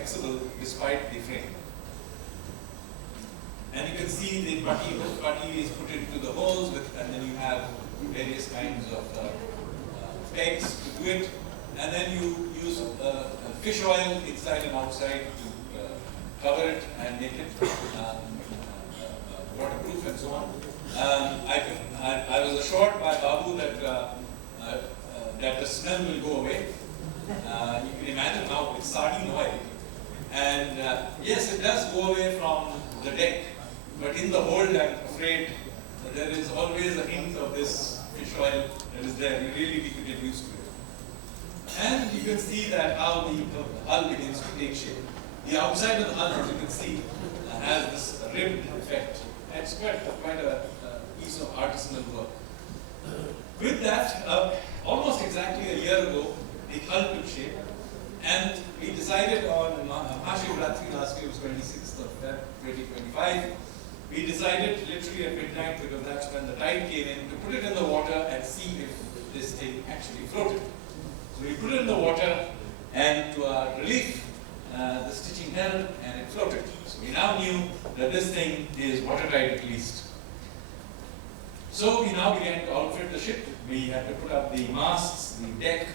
flexible despite the frame. And you can see the putty is put into the holes, and then you have various kinds of pegs to do it. And then you use fish oil inside and outside to cover it and make it waterproof and so on. I was assured by Babu that the smell will go away. You can imagine now it's sardine oil. And yes, it does go away from the deck, but in the hold, I'm afraid there is always a hint of this fish oil that is there. You really need to get used to it. And you can see that how the hull begins to take shape. The outside of the hull, as you can see, has this ribbed effect. It's quite a piece of artisanal work. With that, almost exactly a year ago, the hull took shape, and we decided on Mahashivratri last year, was 26th of February 2025. We decided literally at midnight, because that's when the tide came in, to put it in the water and see if this thing actually floated. So we put it in the water, and to our relief, the stitching held and it floated. So we now knew that this thing is watertight at least. So we now began to outfit the ship. We had to put up the masts, the deck,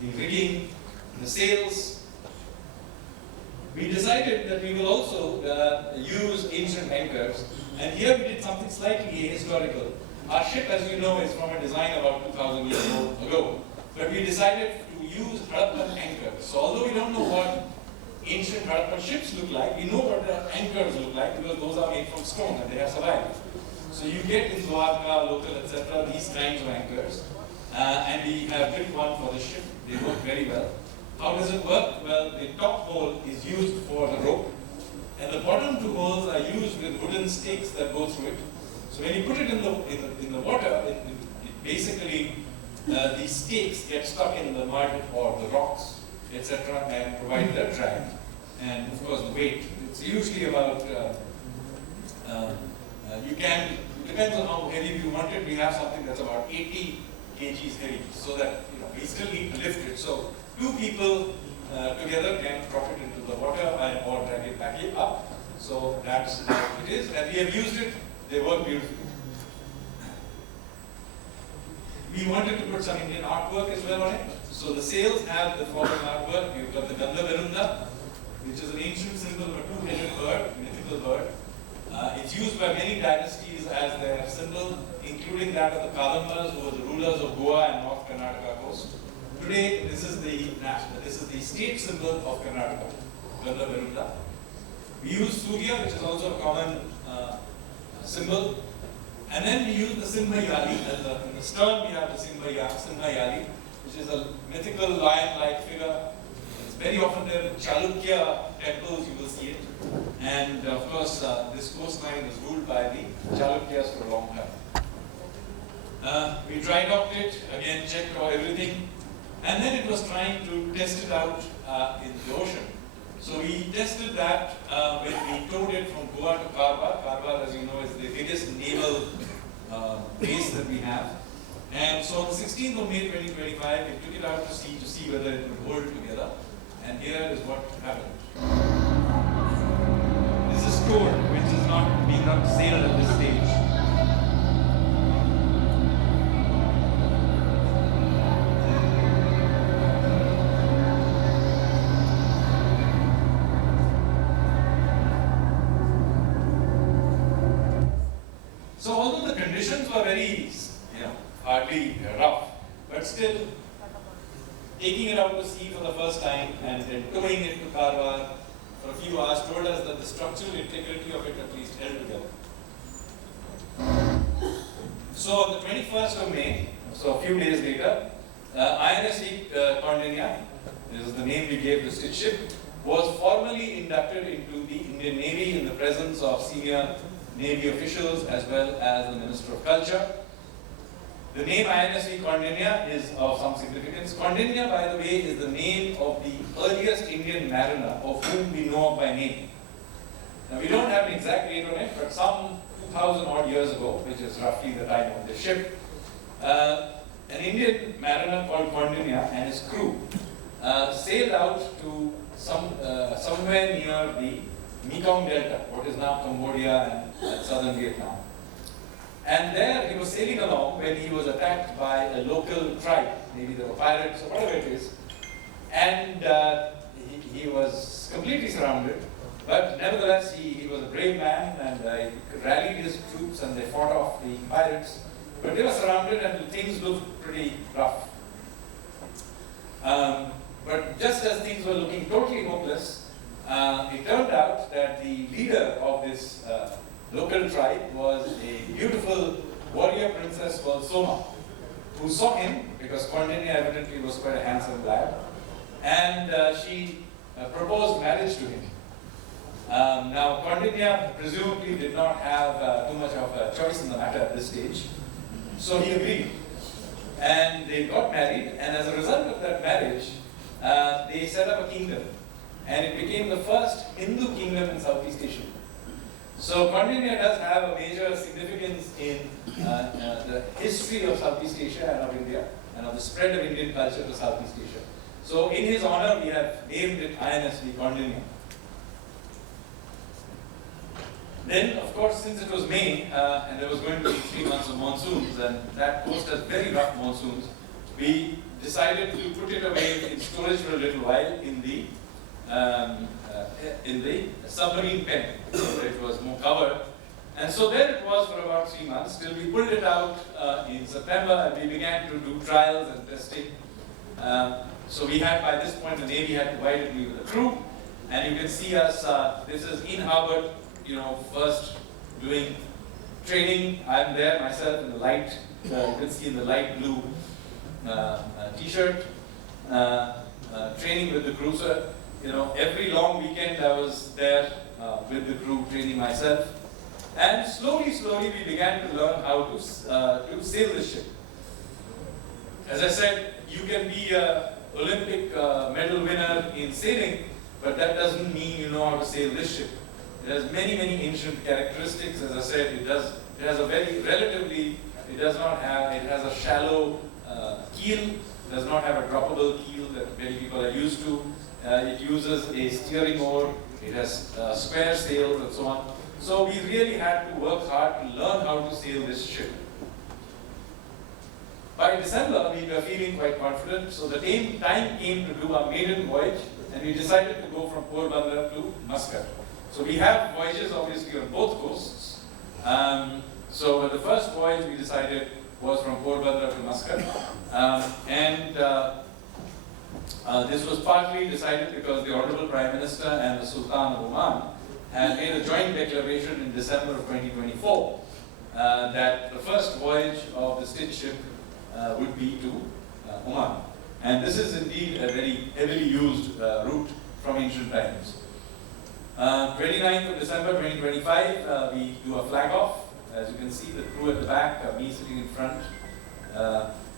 the rigging, the sails. We decided that we will also use ancient anchors, and here we did something slightly historical. Our ship, as you know, is from a design about 2,000 years ago, but we decided to use Harappan anchors. So although we don't know what ancient Harappan ships look like, we know what the anchors look like because those are made from stone and they have survived. So you get in Dwarka, local, etc., these kinds of anchors, and we have built one for the ship. They work very well. How does it work? Well, the top hole is used for the rope, and the bottom two holes are used with wooden stakes that go through it. So when you put it in the water, it basically these stakes get stuck in the mud or the rocks, etc., and provide the drag. And of course, the weight. It's usually about depends on how heavy you want it. We have something that's about 80 kgs heavy, so that we still need to lift it. So two people together can drop it into the water or drag it back up. So that's what it is, and we have used it. They work beautifully. We wanted to put some Indian artwork as well on it. So the sails have the following artwork. You've got the Ganda Virunda, which is an ancient symbol of a two-headed bird, mythical bird. It's used by many dynasties as their symbol, including that of the Kadambas, who were the rulers of Goa and North Karnataka coast. Today, this is the state symbol of Karnataka, Ganda Virunda. We use Surya, which is also a common symbol. And then we use the Simhayali. In the stern, we have the Simhayali, which is a mythical lion-like figure. It's very often there in Chalukya temples, you will see it. And of course, this coastline was ruled by the Chalukyas for a long time. We dry docked it, again checked everything. And then it was trying to test it out in the ocean. So we tested that when we towed it from Goa to Karwar. Karwar, as you know, is the biggest naval base that we have. And so on the 16th of May 2025, we took it out to see whether it would hold together. And here is what happened. This is stored, which is not sailed at this stage. So although the conditions were very, hardly rough, but still, taking it out to sea for the first time and then towing it to Karwar for a few hours told us that the structural integrity of it at least held together. So on the 21st of May, so a few days later, INSV Kondinya, this is the name we gave the stitch ship, was formally inducted into the Indian Navy in the presence of senior Navy officials as well as the Minister of Culture. The name INSV Kondinya is of some significance. Kondinya, by the way, is the name of the earliest Indian mariner of whom we know by name. Now, we don't have an exact date on it, but some 2,000 odd years ago, which is roughly the time of the ship, an Indian mariner called Kondinya and his crew sailed out to somewhere near the Mekong Delta, what is now Cambodia and southern Vietnam. And there he was sailing along when he was attacked by a local tribe, maybe they were pirates or whatever it is, and he was completely surrounded. But nevertheless, he was a brave man, and he rallied his troops and they fought off the pirates. But they were surrounded and things looked pretty rough. But just as things were looking totally hopeless, it turned out that the leader of this local tribe was a beautiful warrior princess called Soma, who saw him, because Kondinya evidently was quite a handsome lad, and she proposed marriage to him. Now, Kondinya presumably did not have too much of a choice in the matter at this stage, so he agreed. And they got married, and as a result of that marriage, they set up a kingdom, and it became the first Hindu kingdom in Southeast Asia. So Kondinya does have a major significance in the history of Southeast Asia and of India, and of the spread of Indian culture to Southeast Asia. So in his honor, we have named it INSV Kondinya. Then, of course, since it was May, and there was going to be 3 months of monsoons, and that coast has very rough monsoons, we decided to put it away in storage for a little while in the submarine pen, where it was more covered. And so there it was for about 3 months, till we pulled it out in September, and we began to do trials and testing. So we had, by this point, the Navy had provided me with a crew, and you can see us, this is in Harvard, first doing training. I'm there myself in the light, you can see in the light blue t-shirt, training with the crew. So, every long weekend I was there with the crew training myself. And slowly we began to learn how to sail the ship. As I said, you can be an Olympic medal winner in sailing, but that doesn't mean you know how to sail this ship. It has many ancient characteristics. As I said, it has a very it has a shallow keel, does not have a droppable keel that many people are used to. It uses a steering oar, it has square sails and so on. So we really had to work hard to learn how to sail this ship. By December, we were feeling quite confident, so the time came to do our maiden voyage, and we decided to go from Porbandar to Muscat. So we have voyages obviously on both coasts. So the first voyage we decided was from Porbandar to Muscat. This was partly decided because the Honorable Prime Minister and the Sultan of Oman had made a joint declaration in December of 2024 that the first voyage of the Stitch ship would be to Oman. And this is indeed a very heavily used route from ancient times. 29th of December 2025, we do a flag off. As you can see, the crew at the back, me sitting in front,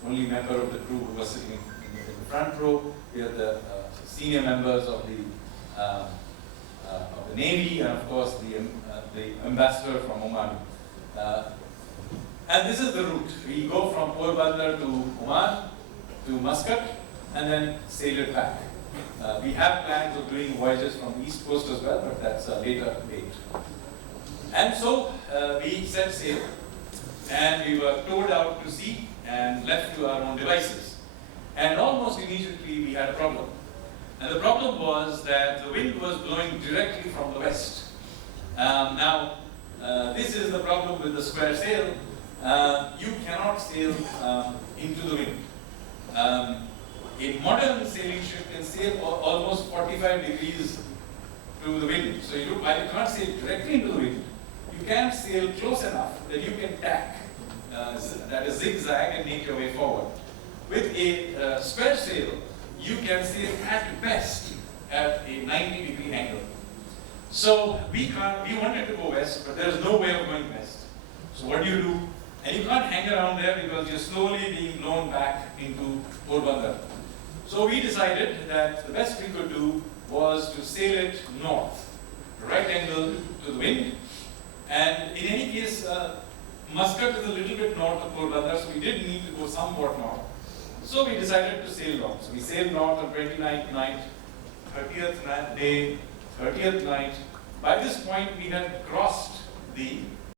only member of the crew who was sitting in the front row. We are the senior members of the Navy, and of course the ambassador from Oman. And this is the route. We go from Porbandar to Oman, to Muscat, and then sail it back. We have plans of doing voyages from the East Coast as well, but that's a later date. And so we set sail, and we were towed out to sea and left to our own devices. And almost immediately we had a problem. And the problem was that the wind was blowing directly from the west. This is the problem with the square sail. You cannot sail into the wind. A modern sailing ship can sail almost 45 degrees to the wind. So while you can't sail directly into the wind, you can sail close enough that you can tack, that is zigzag, and make your way forward. With a square sail, you can sail at best at a 90-degree angle. So we wanted to go west, but there's no way of going west. So what do? And you can't hang around there because you're slowly being blown back into Porbandar. So we decided that the best we could do was to sail it north, right angle to the wind. And in any case, Muscat is a little bit north of Porbandar, so we did need to go somewhat north. So we decided to sail north. So we sailed north on 29th night, 30th day, 30th night. By this point, we had crossed the